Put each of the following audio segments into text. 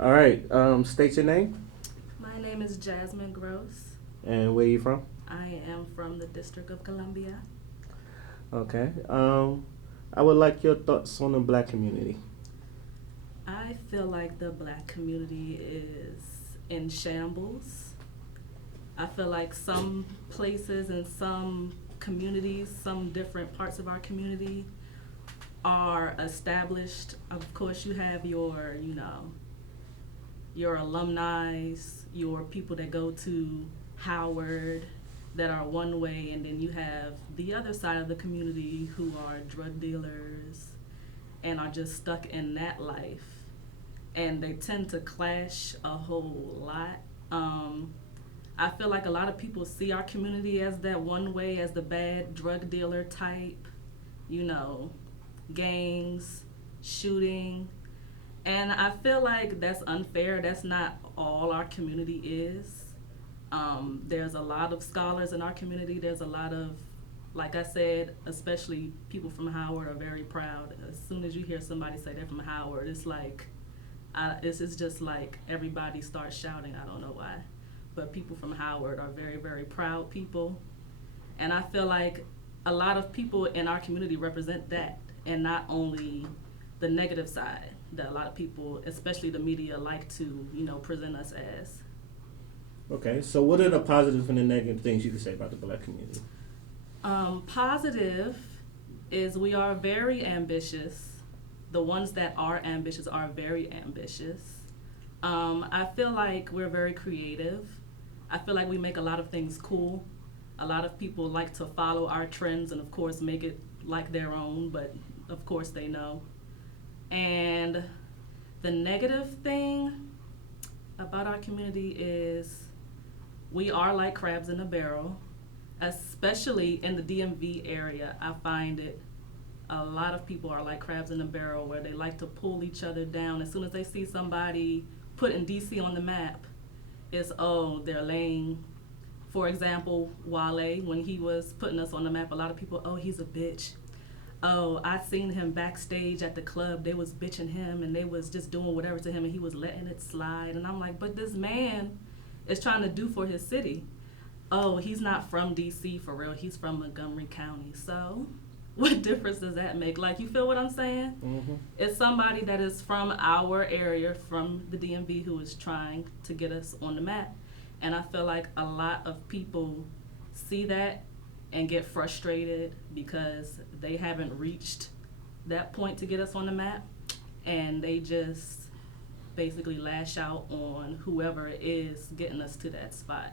All right. State your name My name is Jasmine Gross. and where you from. I am from the District of Columbia. Okay. I would like your thoughts on the black community. I feel like the black community is in shambles. I feel like some places and some communities, some different parts of our community are established. Of course, you have your alumni, your people that go to Howard that are one way, and then you have the other side of the community who are drug dealers and are just stuck in that life. And they tend to clash a whole lot. Um, I feel like a lot of people see our community as that one way, as the bad drug dealer type, you know, gangs, shooting, and I feel like that's unfair. That's not all our community is. There's a lot of scholars in our community. There's a lot of, like I said, especially people from Howard are very proud. As soon as you hear somebody say they're from Howard, it's like, it's just like everybody starts shouting. I don't know why. But people from Howard are very, very proud people. And I feel like a lot of people in our community represent that, and not only the negative side that a lot of people, especially the media, like to present us as. Okay. So what are the positive and the negative things you can say about the black community? Positive is we are very ambitious. The ones that are ambitious are very ambitious. I feel like we're very creative. I feel like we make a lot of things cool. A lot of people like to follow our trends and, of course, make it like their own, but of course they know. And the negative thing about our community is we are like crabs in a barrel, especially in the DMV area. I find it a lot of people are like crabs in a barrel where they like to pull each other down. As soon as they see somebody putting DC on the map, it's, oh, they're laying. For example, Wale, when he was putting us on the map, a lot of people, oh, he's a bitch. Oh, I seen him backstage at the club. They was bitching him and they was just doing whatever to him and he was letting it slide. And I'm like, but this man is trying to do for his city. Oh, he's not from DC for real. He's from Montgomery County. So, what difference does that make? Like, you feel what I'm saying? Mm-hmm. It's somebody that is from our area, from the DMV, who is trying to get us on the map. And I feel like a lot of people see that and get frustrated because they haven't reached that point to get us on the map. And they just basically lash out on whoever is getting us to that spot.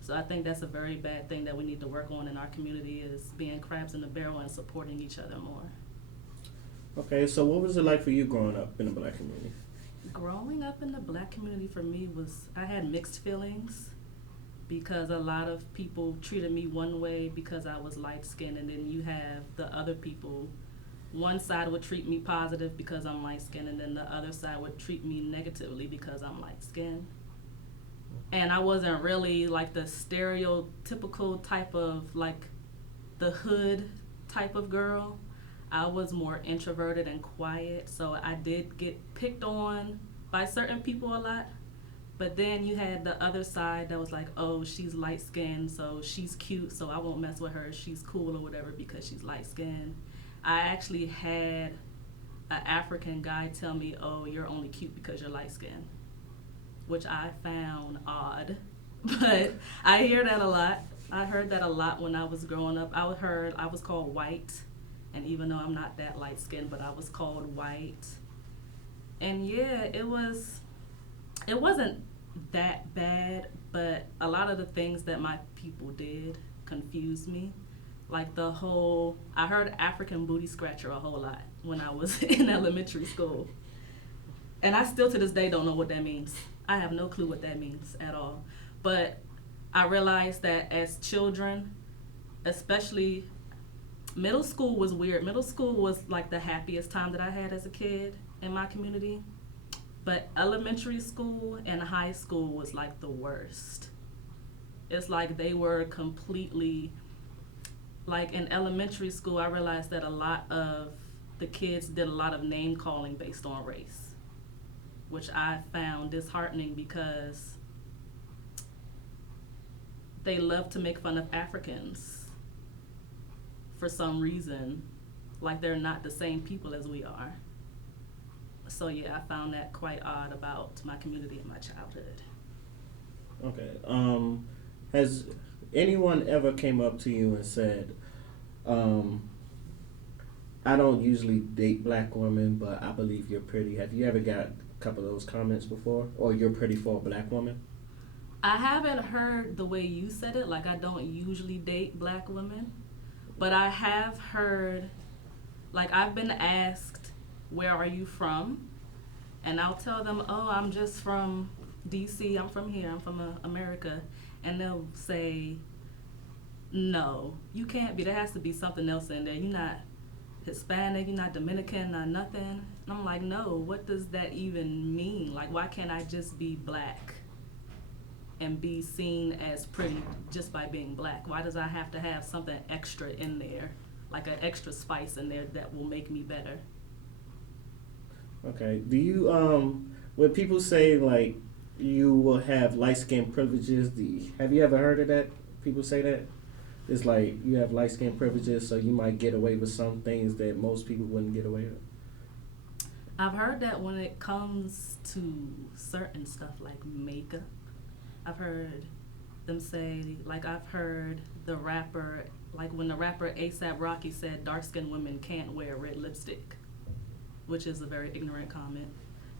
So I think that's a very bad thing that we need to work on in our community is being crabs in the barrel and supporting each other more. Okay. So what was it like for you growing up in the black community? Growing up in the black community for me was, I had mixed feelings because a lot of people treated me one way because I was light skinned, and then you have the other people. One side would treat me positive because I'm light skinned, and then the other side would treat me negatively because I'm light skinned. And I wasn't really like the stereotypical type of like the hood type of girl. I was more introverted and quiet, so I did get picked on by certain people a lot. But then you had the other side that was like, oh, she's light skinned, so she's cute, so I won't mess with her. She's cool or whatever because she's light skinned. I actually had an African guy tell me, oh, you're only cute because you're light skinned, which I found odd. But I hear that a lot. I heard that a lot when I was growing up. I was called white, and even though I'm not that light skinned, but I was called white. And yeah, it wasn't that bad, but a lot of the things that my people did confused me. Like the whole, I heard African booty scratcher a whole lot when I was in elementary school. And I still to this day don't know what that means. I have no clue what that means at all. But I realized that as children, especially middle school was weird. Middle school was like the happiest time that I had as a kid in my community. But elementary school and high school was like the worst. It's like they were completely, like in elementary school, I realized that a lot of the kids did a lot of name calling based on race. which I found disheartening because they love to make fun of Africans for some reason, like they're not the same people as we are. So yeah, I found that quite odd about my community and my childhood. Okay. Has anyone ever came up to you and said, um, "I don't usually date black women, but I believe you're pretty"? Have you ever got a couple of those comments before, or "You're pretty for a black woman"? I haven't heard the way you said it, like I don't usually date black women, but I have heard, like I've been asked, where are you from? And I'll tell them, oh, I'm just from DC, I'm from here, I'm from America. And they'll say, no, you can't be, there has to be something else in there. You're not Hispanic, you're not Dominican, not nothing. And I'm like, no, what does that even mean? Like, why can't I just be black and be seen as pretty just by being black? Why does I have to have something extra in there, like an extra spice in there that will make me better? Okay. Do you when people say like you will have light skin privileges, have you ever heard of that? People say that it's like you have light skin privileges, so you might get away with some things that most people wouldn't get away with. I've heard that when it comes to certain stuff like makeup, I've heard them say, like I've heard the rapper, like when the rapper ASAP Rocky said dark skinned women can't wear red lipstick, which is a very ignorant comment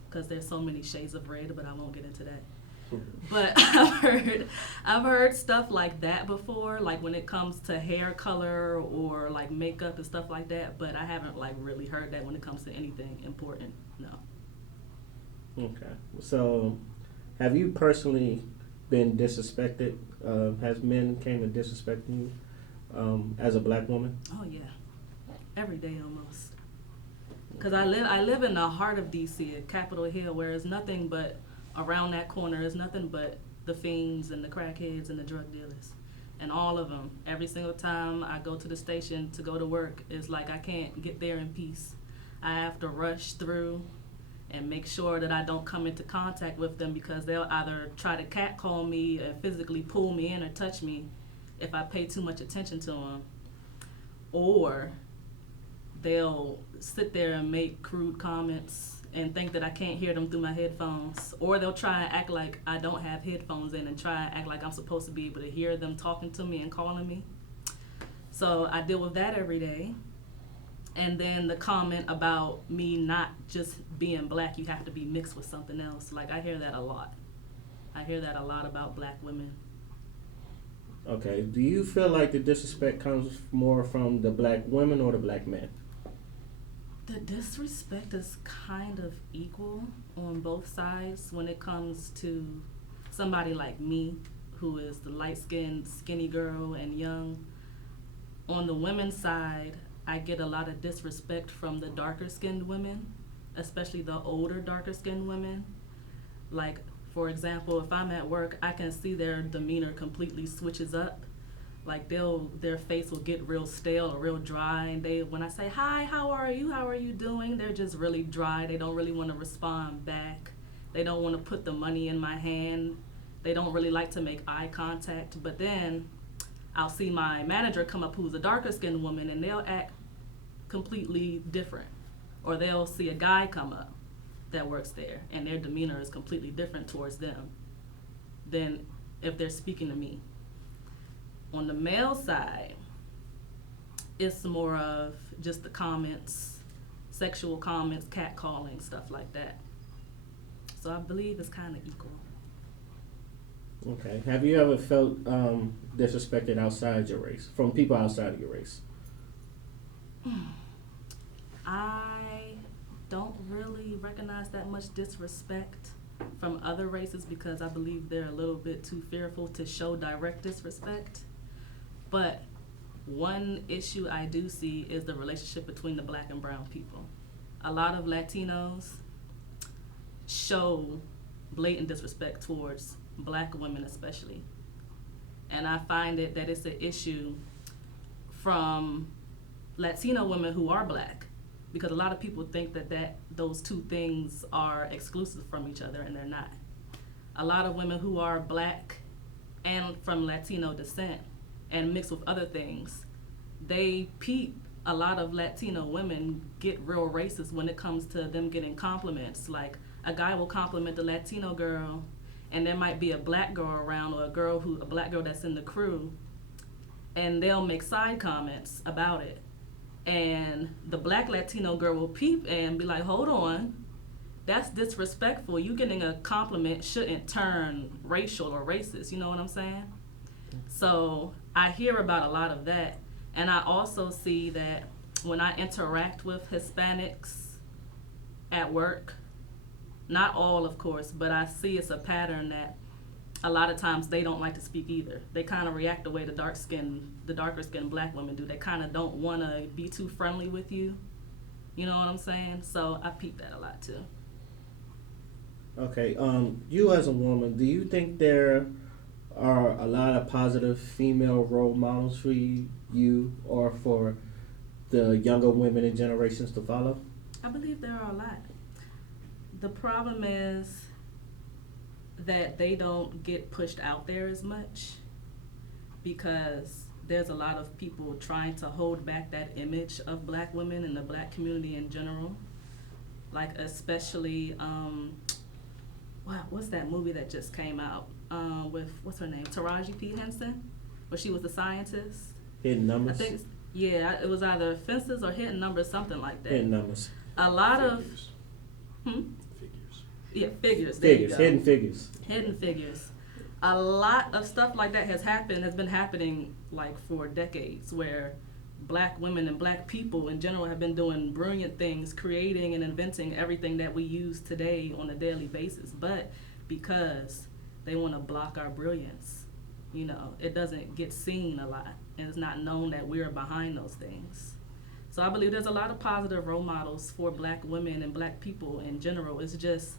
because there's so many shades of red, but I won't get into that. But I've heard stuff like that before, like when it comes to hair color or like makeup and stuff like that. But I haven't like really heard that when it comes to anything important. No. Okay. So, have you personally been disrespected? Has men came to disrespect you as a black woman? Oh yeah, every day almost. Cause I live in the heart of DC, at Capitol Hill, where it's nothing but around that corner is nothing but the fiends and the crackheads and the drug dealers, and all of them. Every single time I go to the station to go to work, it's like I can't get there in peace. I have to rush through and make sure that I don't come into contact with them because they'll either try to catcall me and physically pull me in or touch me if I pay too much attention to them, or they'll sit there and make crude comments and think that I can't hear them through my headphones, or they'll try and act like I don't have headphones in and try and act like I'm supposed to be able to hear them talking to me and calling me. So I deal with that every day. And then the comment about me not just being black, you have to be mixed with something else. Like I hear that a lot. I hear that a lot about black women. Okay. Do you feel like the disrespect comes more from the black women or the black men? The disrespect is kind of equal on both sides when it comes to somebody like me, who is the light-skinned, skinny girl and young. On the women's side, I get a lot of disrespect from the darker-skinned women, especially the older, darker-skinned women. Like, for example, if I'm at work, I can see their demeanor completely switches up. Like their face will get real stale or real dry, and when I say hi, how are you doing, they're just really dry. They don't really want to respond back. They don't want to put the money in my hand. They don't really like to make eye contact. But then I'll see my manager come up who's a darker skinned woman, and they'll act completely different. Or they'll see a guy come up that works there, and their demeanor is completely different towards them than if they're speaking to me. On the male side, it's more of just the comments, sexual comments, catcalling, stuff like that. So I believe it's kind of equal. Okay. Have you ever felt disrespected outside your race, from people outside of your race? I don't really recognize that much disrespect from other races because I believe they're a little bit too fearful to show direct disrespect. But one issue I do see is the relationship between the black and brown people. A lot of Latinos show blatant disrespect towards black women especially. And I find that it's an issue from Latino women who are black because a lot of people think that those two things are exclusive from each other, and they're not. A lot of women who are black and from Latino descent and mixed with other things, they peep a lot of Latino women get real racist when it comes to them getting compliments. Like a guy will compliment the Latino girl, and there might be a black girl around or a black girl that's in the crew, and they'll make side comments about it. And the black Latino girl will peep and be like, hold on, that's disrespectful. You getting a compliment shouldn't turn racial or racist. You know what I'm saying? So I hear about a lot of that. And I also see that when I interact with Hispanics at work, not all, of course, but I see it's a pattern that a lot of times they don't like to speak either. They kind of react the way the darker skinned black women do. They kind of don't want to be too friendly with you. You know what I'm saying? So I peep that a lot too. Okay. You as a woman, do you think there are a lot of positive female role models for you or for the younger women and generations to follow? I believe there are a lot. The problem is that they don't get pushed out there as much because there's a lot of people trying to hold back that image of black women and the black community in general. Like especially, what's that movie that just came out with, what's her name, Taraji P. Henson, where she was a scientist? Hidden Numbers? I think, yeah, it was either Fences or Hidden Numbers, something like that. Hidden Numbers. A lot Figures. of, Figures. yeah, figures. There you go. Hidden Figures. Hidden Figures. A lot of stuff like that has been happening like for decades, where black women and black people in general have been doing brilliant things, creating and inventing everything that we use today on a daily basis. But because they want to block our brilliance, you know, it doesn't get seen a lot, and it's not known that we're behind those things. So I believe there's a lot of positive role models for black women and black people in general. It's just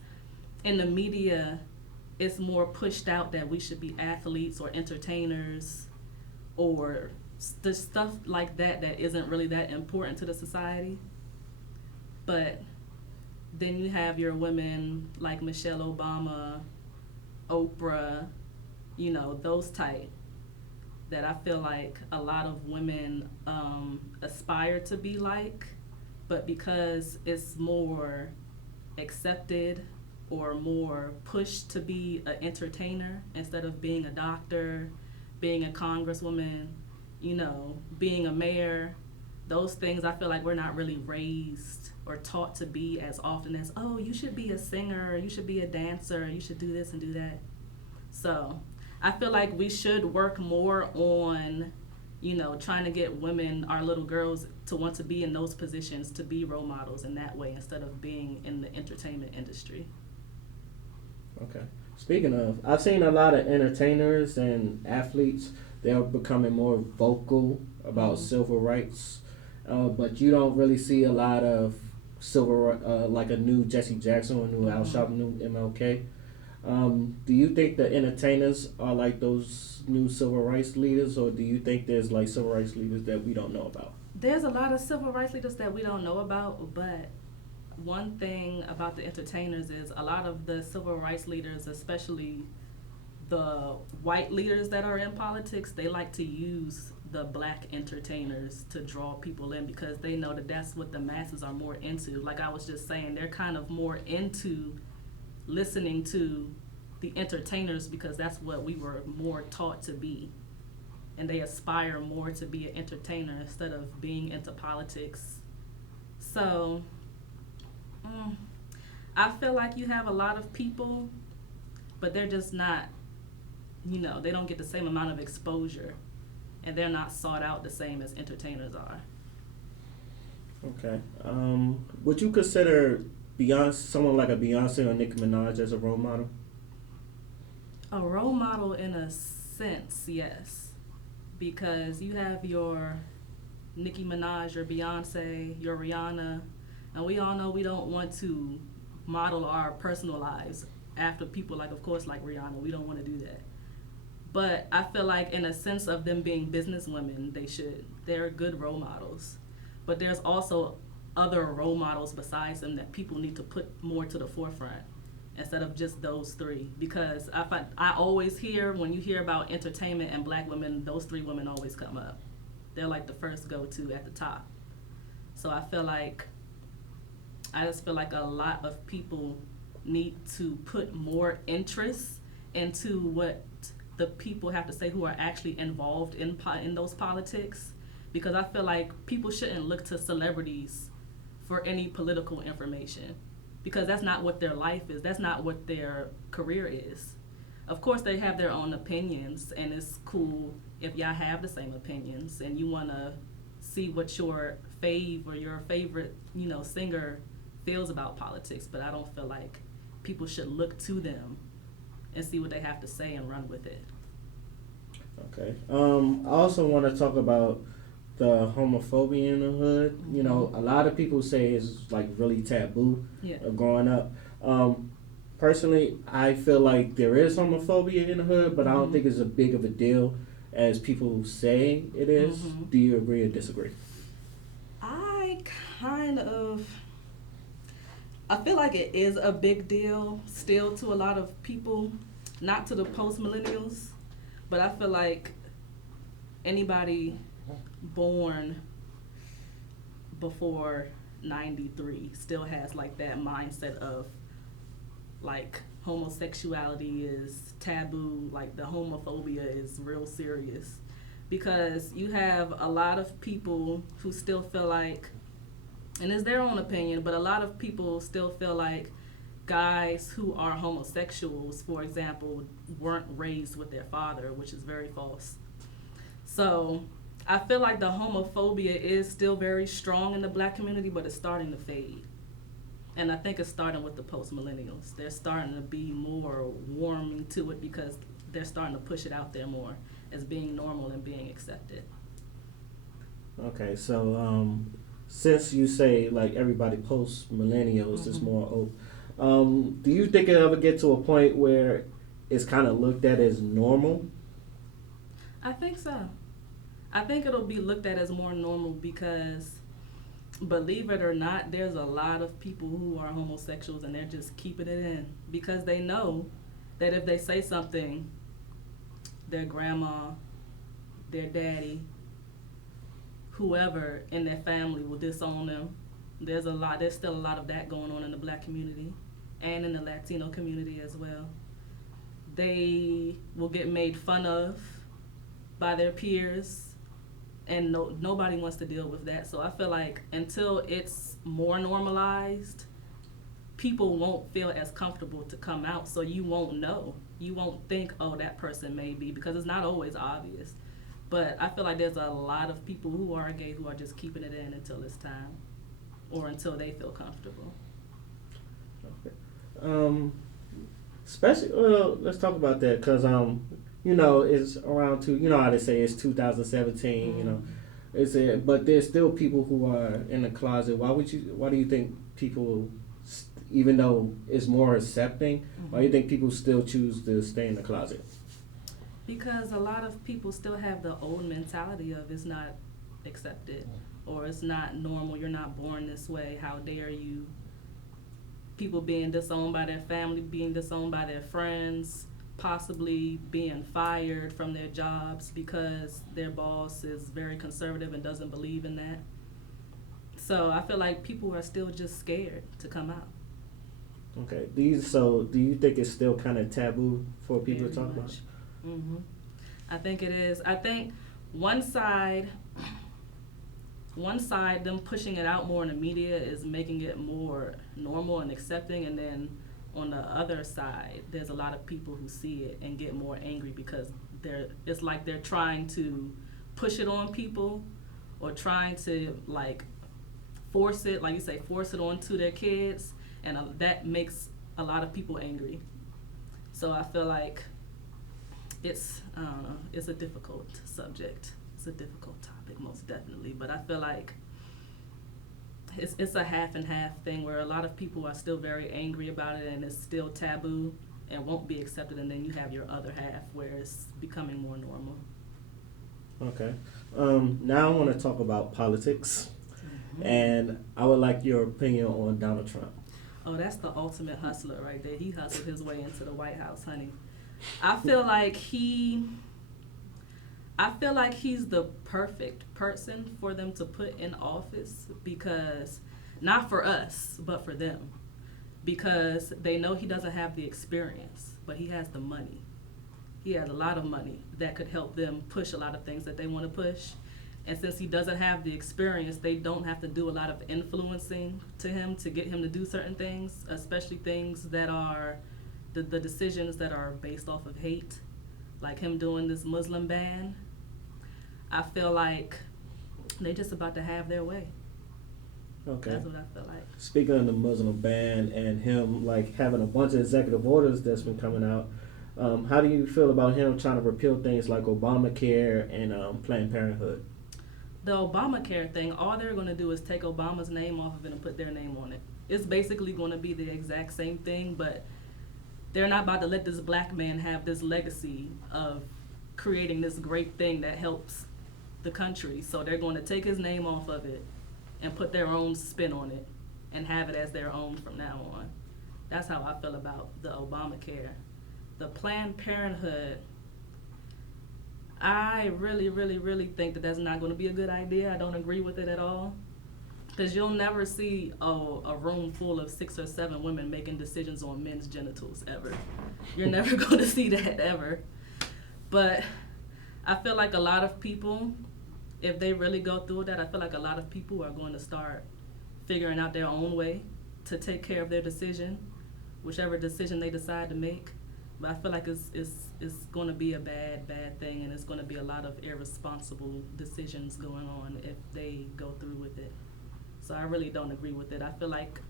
in the media, it's more pushed out that we should be athletes or entertainers or the stuff like that isn't really that important to the society. But then you have your women like Michelle Obama, Oprah, you know, those type that I feel like a lot of women aspire to be like, but because it's more accepted or more pushed to be an entertainer instead of being a doctor, being a congresswoman, you know, being a mayor, those things I feel like we're not really raised or taught to be as often as, oh, you should be a singer, you should be a dancer, you should do this and do that. So I feel like we should work more on, you know, trying to get women, our little girls, to want to be in those positions, to be role models in that way instead of being in the entertainment industry. Okay. Speaking of, I've seen a lot of entertainers and athletes. They're becoming more vocal about civil rights, but you don't really see a lot of like a new Jesse Jackson or new Al Sharpton, new MLK. Do you think the entertainers are like those new civil rights leaders, or do you think there's like civil rights leaders that we don't know about? There's a lot of civil rights leaders that we don't know about, but one thing about the entertainers is a lot of the civil rights leaders, especially the white leaders that are in politics, they like to use the black entertainers to draw people in because they know that that's what the masses are more into. Like I was just saying, they're kind of more into listening to the entertainers because that's what we were more taught to be. And they aspire more to be an entertainer instead of being into politics. So I feel like you have a lot of people, but they're just not, you know, they don't get the same amount of exposure, and they're not sought out the same as entertainers are. Okay. Would you consider someone like a Beyonce or Nicki Minaj as a role model? A role model in a sense, yes. Because you have your Nicki Minaj, your Beyonce, your Rihanna, and we all know we don't want to model our personal lives after people like, of course, like Rihanna. We don't want to do that. But I feel like in a sense of them being businesswomen, they're good role models. But there's also other role models besides them that people need to put more to the forefront instead of just those three. Because I always hear, when you hear about entertainment and black women, those three women always come up. They're like the first go-to at the top. So I just feel like a lot of people need to put more interest into what the people have to say who are actually involved in those politics, because I feel like people shouldn't look to celebrities for any political information, because that's not what their life is. That's not what their career is. Of course, they have their own opinions, and it's cool if y'all have the same opinions and you want to see what your fave or your favorite, singer feels about politics. But I don't feel like people should look to them and see what they have to say and run with it. Okay. I also want to talk about the homophobia in the hood. You know, a lot of people say it's like really taboo growing up. Personally, I feel like there is homophobia in the hood, but I don't think it's as big of a deal as people say it is. Do you agree or disagree? I feel like it is a big deal still to a lot of people, not to the post-millennials, but I feel like anybody born before 93 still has like that mindset of like homosexuality is taboo, like the homophobia is real serious, because you have a lot of people who still feel like, and it's their own opinion, but a lot of people still feel like guys who are homosexuals, for example, weren't raised with their father, which is very false. So I feel like the homophobia is still very strong in the black community, but it's starting to fade. And I think it's starting with the post-millennials. They're starting to be more warming to it because they're starting to push it out there more as being normal and being accepted. Okay, so since you say like everybody post-millennials is more open, do you think it'll ever get to a point where it's kind of looked at as normal? I think so. I think it'll be looked at as more normal because, believe it or not, there's a lot of people who are homosexuals and they're just keeping it in because they know that if they say something, their grandma, their daddy, whoever in their family will disown them. There's still a lot of that going on in the black community and in the Latino community as well. They will get made fun of by their peers, and nobody wants to deal with that. So I feel like until it's more normalized, people won't feel as comfortable to come out, so you won't know. You won't think, oh, that person may be, because it's not always obvious. But I feel like there's a lot of people who are gay who are just keeping it in until it's time or until they feel comfortable. Okay. Especially, let's talk about that because it's around you know how they say it's 2017. But there's still people who are in the closet. Why do you think people, even though it's more accepting, why do you think people still choose to stay in the closet? Because a lot of people still have the old mentality of it's not accepted or it's not normal. You're not born this way. How dare you? People being disowned by their family, being disowned by their friends, possibly being fired from their jobs because their boss is very conservative and doesn't believe in that. So I feel like people are still just scared to come out. Okay. Do you think it's still kind of taboo for people to talk about? I think it is. I think one side, them pushing it out more in the media is making it more normal and accepting, and then on the other side, there's a lot of people who see it and get more angry because it's like they're trying to push it on people or trying to like force it, like you say, force it onto their kids, and that makes a lot of people angry. So I feel like it's a difficult subject. It's a difficult topic, most definitely. But I feel like it's a half and half thing where a lot of people are still very angry about it and it's still taboo and won't be accepted, and then you have your other half where it's becoming more normal. Okay. Now I want to talk about politics. And I would like your opinion on Donald Trump. Oh, that's the ultimate hustler right there. He hustled his way into the White House, honey. I feel like he I feel like he's the perfect person for them to put in office because not for us, but for them. Because they know he doesn't have the experience, but he has the money. He has a lot of money that could help them push a lot of things that they want to push. And since he doesn't have the experience, they don't have to do a lot of influencing to him to get him to do certain things, especially things that are the decisions that are based off of hate, like him doing this Muslim ban. I feel like they just about to have their way. Okay. That's what I feel like. Speaking of the Muslim ban and him like having a bunch of executive orders that's been coming out, how do you feel about him trying to repeal things like Obamacare and Planned Parenthood? The Obamacare thing, all they're going to do is take Obama's name off of it and put their name on it. It's basically going to be the exact same thing, but they're not about to let this black man have this legacy of creating this great thing that helps the country. So they're going to take his name off of it and put their own spin on it and have it as their own from now on. That's how I feel about the Obamacare. The Planned Parenthood, I really, really, really think that that's not going to be a good idea. I don't agree with it at all. Because you'll never see a room full of 6 or 7 women making decisions on men's genitals, ever. You're never going to see that, ever. But I feel like a lot of people, if they really go through that, I feel like a lot of people are going to start figuring out their own way to take care of their decision, whichever decision they decide to make. But I feel like it's going to be a bad thing, and it's going to be a lot of irresponsible decisions going on if they go through with it. So I really don't agree with it. I feel like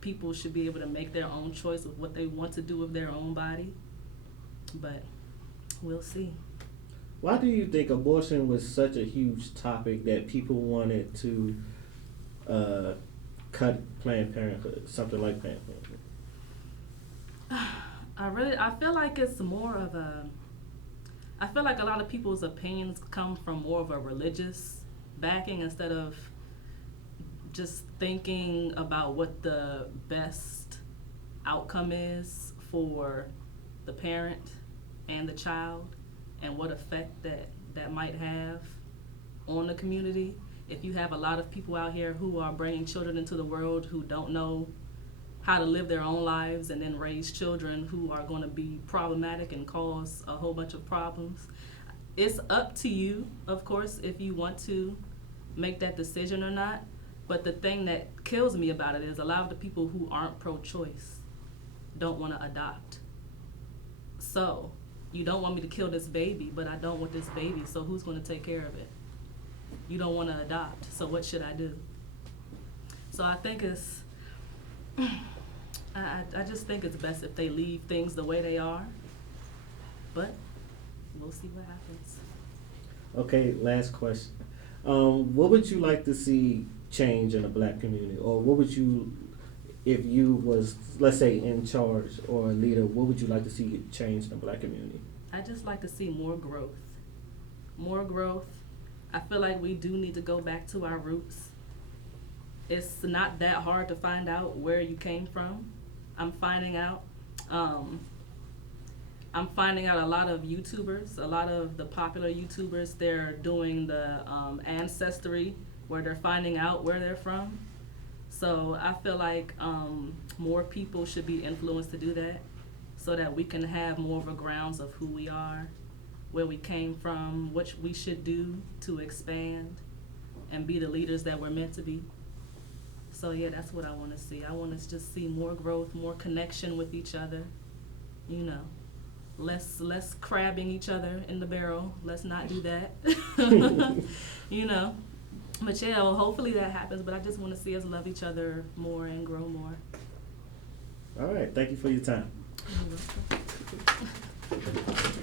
people should be able to make their own choice of what they want to do with their own body, but we'll see. Why do you think abortion was such a huge topic that people wanted to cut Planned Parenthood, something like Planned Parenthood? I feel like it's more of I feel like a lot of people's opinions come from more of a religious backing instead of just thinking about what the best outcome is for the parent and the child and what effect that might have on the community. If you have a lot of people out here who are bringing children into the world who don't know how to live their own lives and then raise children who are going to be problematic and cause a whole bunch of problems. It's up to you, of course, if you want to make that decision or not. But the thing that kills me about it is a lot of the people who aren't pro-choice don't want to adopt. So you don't want me to kill this baby, but I don't want this baby, so who's going to take care of it? You don't want to adopt, so what should I do? So I think it's I just think it's best if they leave things the way they are, but we'll see what happens. Okay, last question. What would you like to see change in the black community, or what would you, if you was, let's say, in charge or a leader, what would you like to see change in the black community? I just like to see more growth. More growth. I feel like we do need to go back to our roots. It's not that hard to find out where you came from. I'm finding out a lot of YouTubers, a lot of the popular YouTubers, they're doing the ancestry where they're finding out where they're from. So I feel like more people should be influenced to do that so that we can have more of a grounds of who we are, where we came from, what we should do to expand and be the leaders that we're meant to be. So yeah, that's what I want to see. I want to just see more growth, more connection with each other, you know. Less crabbing each other in the barrel. Let's not do that. You know. But yeah, well, hopefully that happens, but I just want to see us love each other more and grow more. All right, thank you for your time. You're welcome.